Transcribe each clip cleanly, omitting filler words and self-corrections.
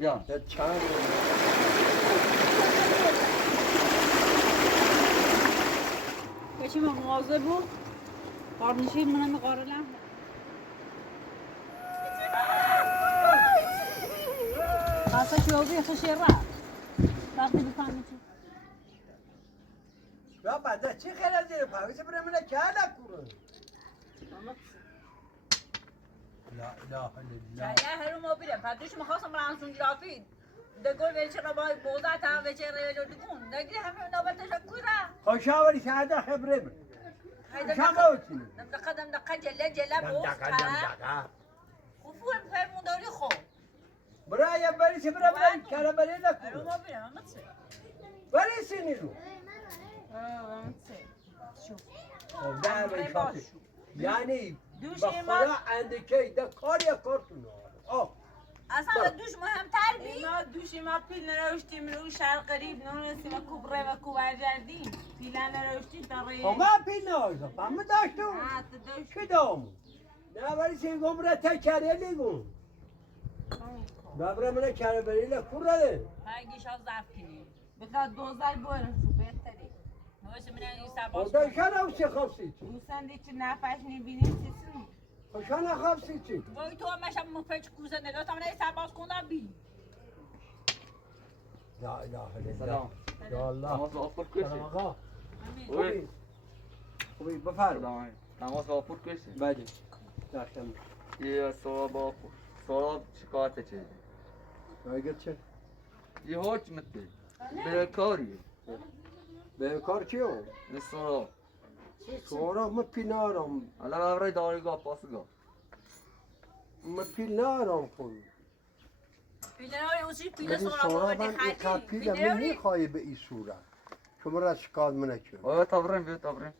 بیا چند بچه ما مواظب بود قارنشی منم قارلم خاصه شوقی خشی رفت وقتی بفهمی چی یا بعد چی خیلی زیر پاویس برای من که نکورن لا اله الا الله چه هرو ما بیرم پدوش میخواستم رانسون جرافی دگل ویچه رو باید بوزه تا ویچه رو دکون نگی همه نوبتش کوره خوشاوری شهده خبره من شما بچینه دقیقه جله بوز که خفور فرمونداری خوب برای بری چه برای من کار بری هرو نکورن ما بیرم همه چه بری سینی رو همه چه خب در بیشاتر یعنی دوش به ما خدا اندکه ده کار یا کارتون آه اصلا دوش مهمتر بی ما دوشی ما پیل نروشتیم رو شهر قریب نونستیم و کوبره و کوبر جردیم پیل نروشتیم تا روی خب من پیل نهایزم همه داشتم نه تو دوش که دامو نه ولی چه گمره تکره لیگون ببره منه کره بری لکور رده هرگیش ها زفت کنی بخواد دوزار بارن شو بهتری نوش من این سرباز خدایشان هم چه خواستی چی دوستان چه نفش نبینیم سیسون خوشان خواستی چی وای تو هم مشم مفچ کوزه نگاه تا من این سرباز کنم بی لا اله الا الله سلام یا الله تماس با آفور سلام کشه آقا اوی خوبی خوبی بفرم سلام تماس با آفور کشه بله داشتم یه سوال با آفور سوال شکایت چیزی بگید چه یه هاچ متی به کاری به کار چیو به سوال سورا ما پینارم حالا برای داریگاه پاسگاه ما پینارم کن پیلناری اوچی پیله ولی سورا سورا بودی من این خیلی پیل من میخوایی به این صورت شما را شکال منه چون آیا تبریم بیا تبریم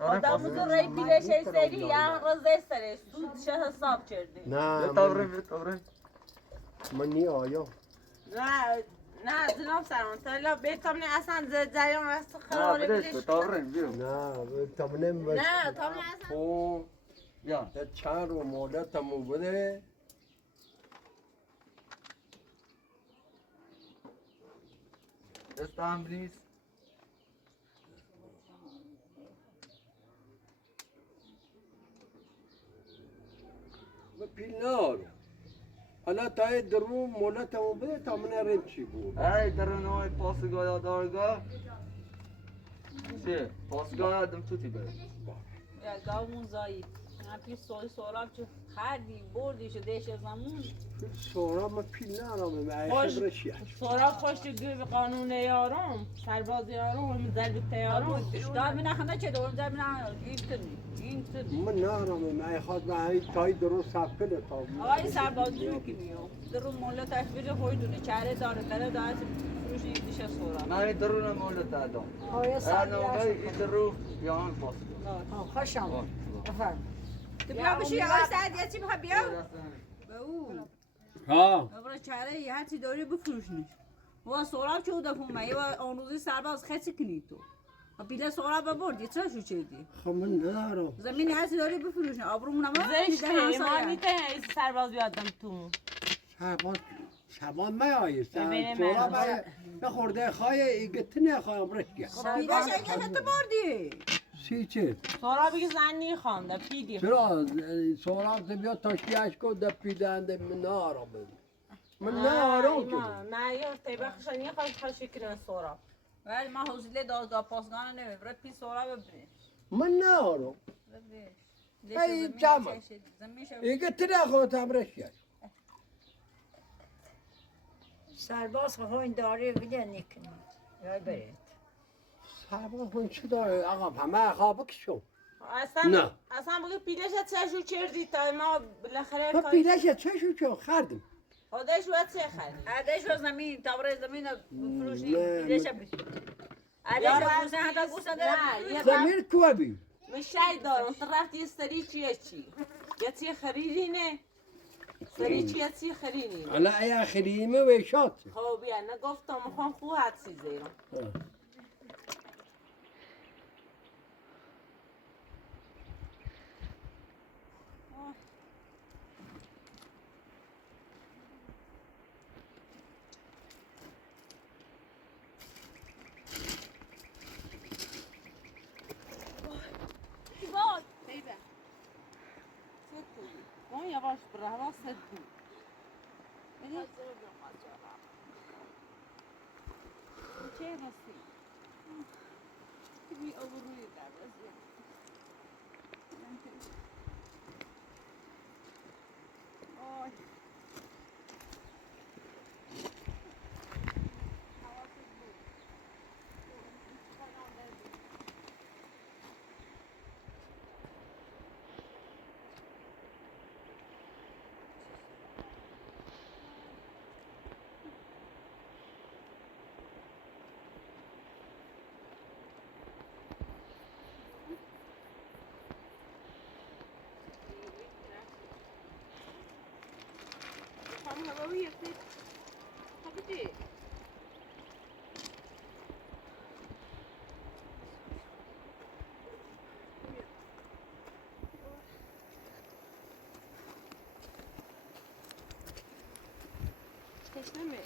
آدم بزرگ ری پیله شی سری یا روزه سره سود شه حساب کردی نه بیا تبریم بیا تبریم من نی آیا نه نه جناب سرمان تالا بهتام نه اصلا جریان راست نه خراره بدش بیدش نه تبریم بیا تمنم نه تام نه اصلا او بیا چند رو مولتمو بده دستم بلیز ما پیل نارو حالا تا درو مولتمو بده تا من رم چی بود ای در نوع پاسگاه یا دارگاه چه؟ پاسگاه یادم توتی بره یا گاومون زایی من پیش سوراب چه خردی بردی شو دیش زمون سورا ما پیل نارم من خوش خبرشی سورا خوش گوی به قانون یارم سرباز یارم و زربت یارم دار من نخنده چه دورم در من این کنی من نارم من خواست من تای درو سب کنه تا آقای سرباز جوی کنی در اون مولت تشبیر خویدونه چهره داره داره داره فروش این دیشه سورا من این درون مولد دادم آیا انا این درو یا هم پاسگاه خوش آمد بفرم تو بیا بشی آقای سعد یه چی میخواد بیا به او ها برای چهره یه هرچی داری بفروشنش و سوراب چه بوده فون من و آن روزی سرباز خیلی کنی تو و پیله سوراب ببردی چه شو چیدی خب من ندارم زمین هرچی داری بفروشن آبرومون هم زشته ما میتونه سرباز بیادم تو شبان میایی ببینه سورا من. نخورده خواهی ایگت نخواهم رشگه پیله شکل تو بردی سی چه سورا بگی زن نیخوانده پیدی چرا سورا بیا تاشیش کن ده پیدنده من نارم من نارم که نه یا تیبخش نیخواد خوشی کنه سورا ولی ما حوصله دادگاه پاسگان نمیبره پی سورا ببری من نارم ای جمع ایگت نخواهم رشگه سرباز ها این داره بگه نکنی یا برید سرباز من چه داره آقا همه خوابه کشم اصلا نه. اصلا بگی پیلش چشو کردی تا ما بالاخره تو پیلش چه شو که خردم خودش باید چه خری عدش و زمین تابره زمین فروشی نه، پیله شب عدش و گوسه حتی گوسه نه یه زمین کوه بی مشای دارم تو رفتی سری چیه چی یا چی خریدی نه سری چی یا چی خریدی حالا ای خریمه و شاد خب بیا نگفتم میخوام خوب حدسی زیرم باش برهوا صدو بده چه راستی تبي أبروي ده بس آه هواوية كتير حبيبتي تسلمي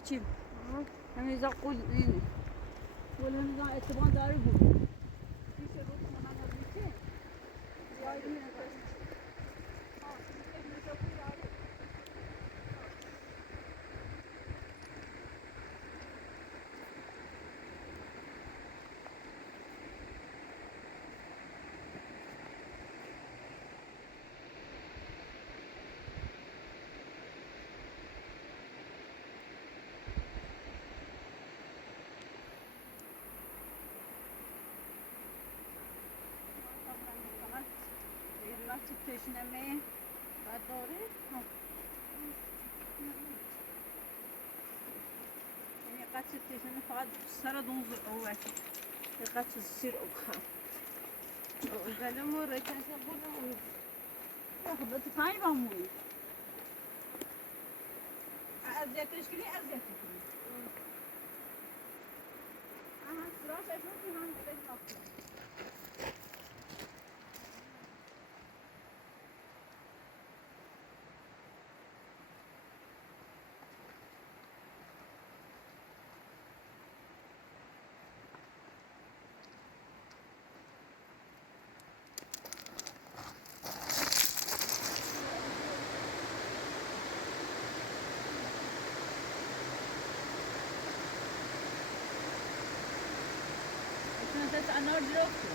اچیم همین زاقول این ولی نزا اتبان داره بود پیش روز من نمیشه یا این وقتی تشنمه بعد داره یعنی قطع تشنمه فقط سر دونز او وقتی قطع سیر او خم قلمو رکشة بودم خب تفاعل با موی اذیتش کنی اذیت کنی آها سراش اشون که هم بگید نکنی بس النار دلوقتي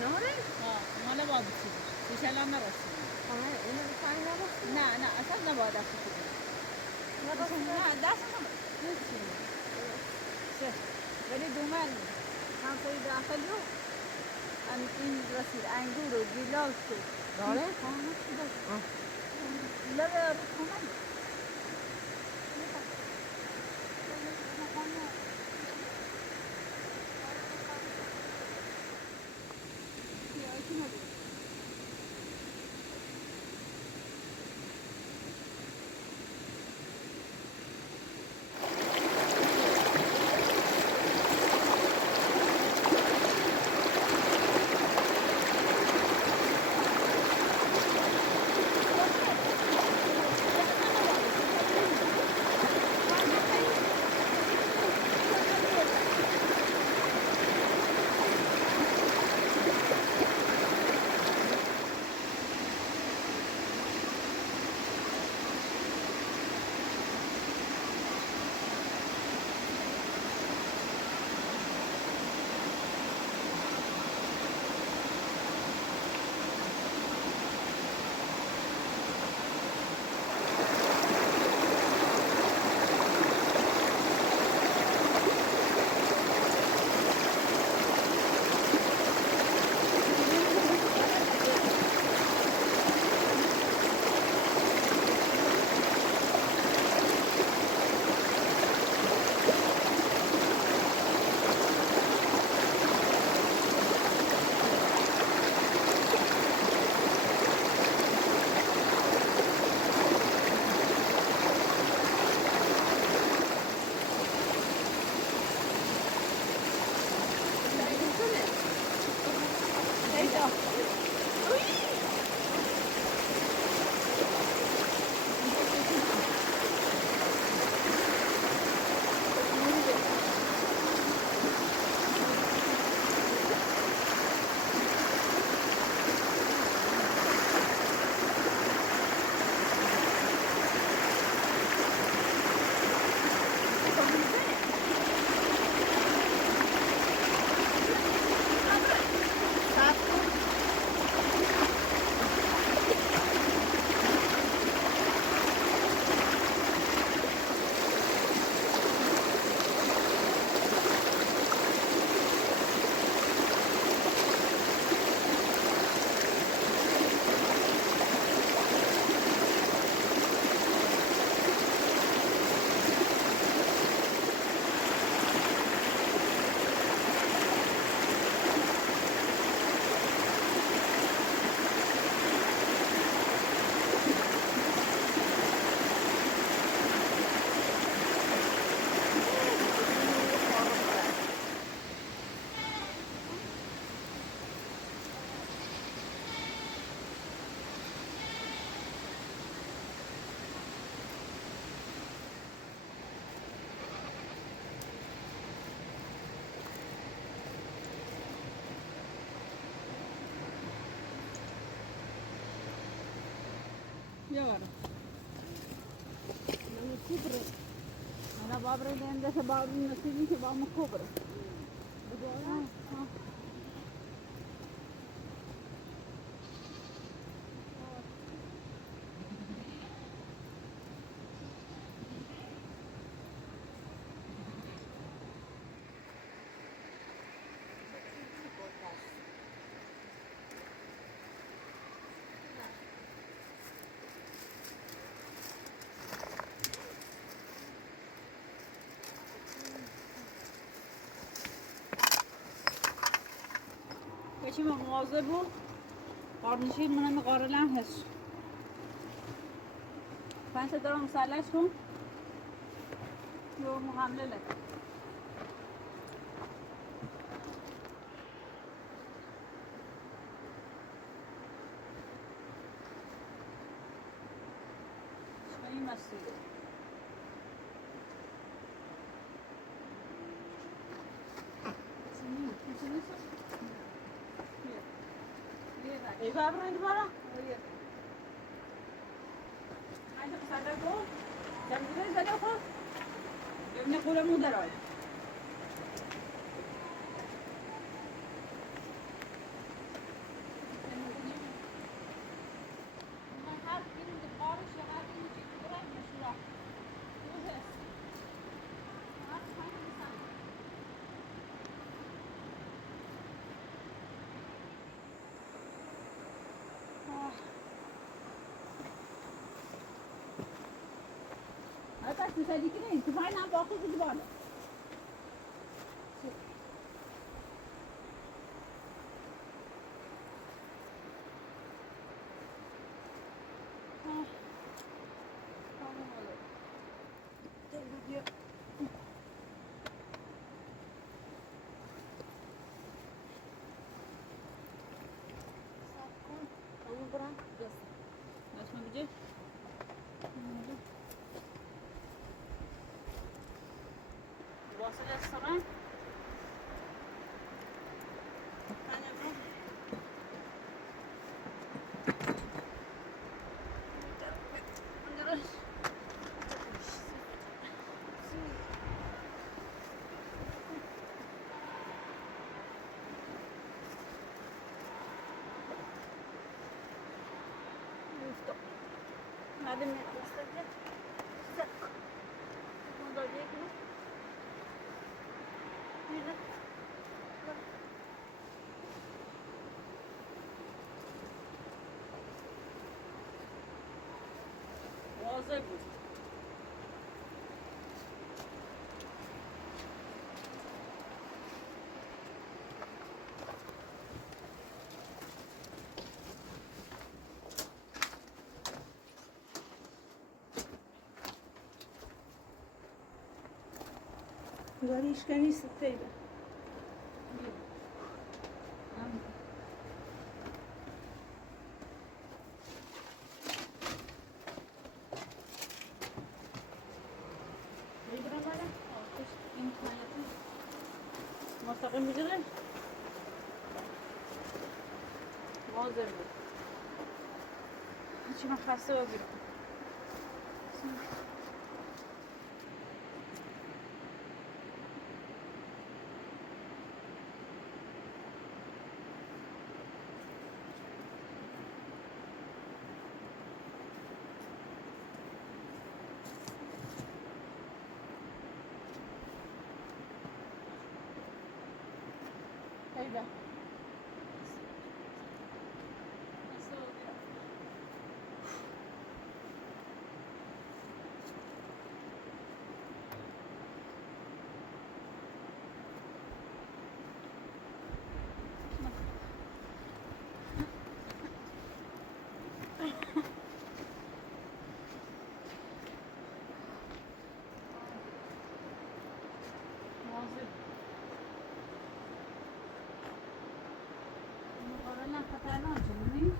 نوري؟ ما لا بعض كده مش انا مرسي انا بفاينة بس لا اصلا بعض كده لا ده اصلا شوف بني دومان كان في داخل له ان این رسید انگور و گیلاس و داره؟ لا لا رسومان بیا برو من کبره انا بابره دیم دست بابری نسیدی که بابم کبره بچه ما مواظب بود قارنشی منم قارلم هست پنج دارم مسلش کن یو محمله لک شایی مستی ای بابا این بارا پنج مسلش کن جمعیده زده خود ببینه قولمون در آید بس تصدیقی نیست تو پای نم باقی دیگه بالا اسم بجه واصل الصلاة هذا من الأسئلة واضح بود داریش کنی ستیده مستقیم بجره واضح بود هیچی من خسته و بیرون طيبة واضح مقارنة خطرناك جميل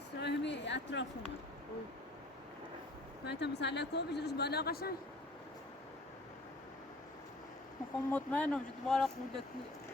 اسرای همی اطراف اومد باید هم مسئله کو بجرش بالا قشنگ مخون مطمئنم جد بالا قودت نیه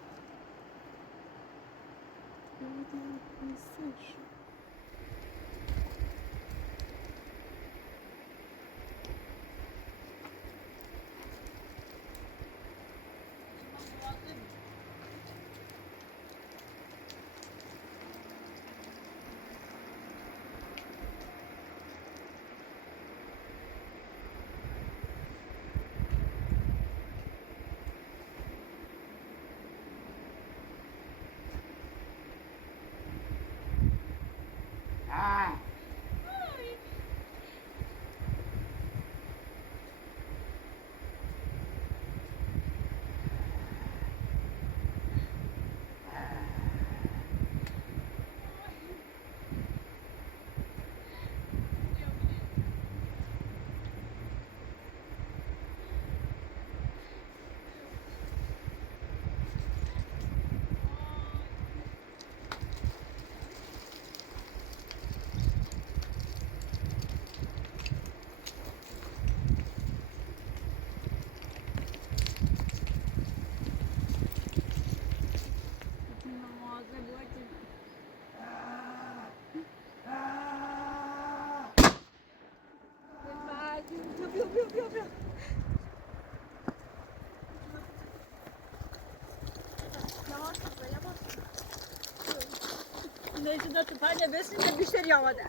نيجي ده تفاجئ بس إنه بيشتري عوضة.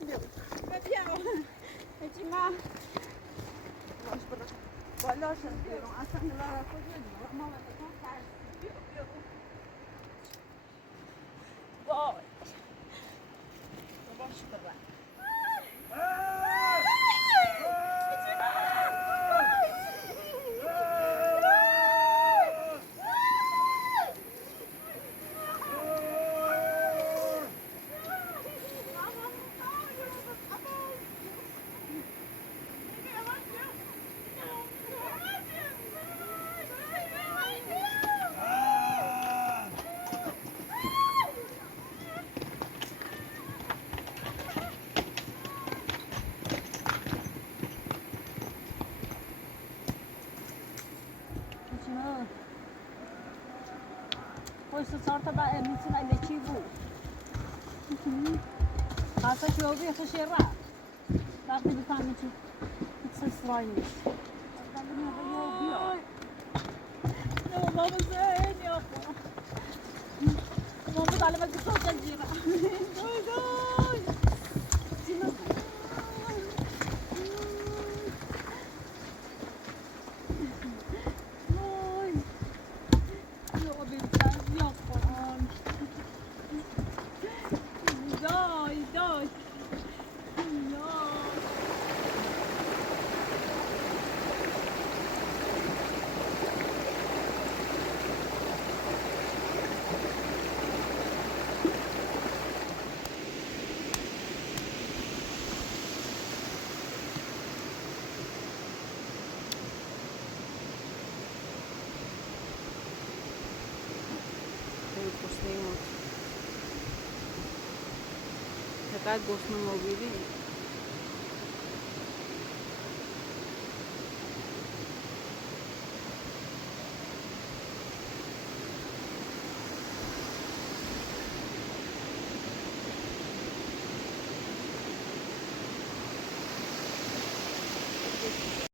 بيا. هجي ما. واش برا. ولا شنو أصلا لا كوجين ما ولا كان باي. باش برا. وش صارت بقى مثل اللي تشيبو خاصة شو بيه خشيرة بعد بفهم شو تسرعيني يا ماما زين يا أخو ماما تعلمت بصوت الجيرة چقدر گوشت موجودی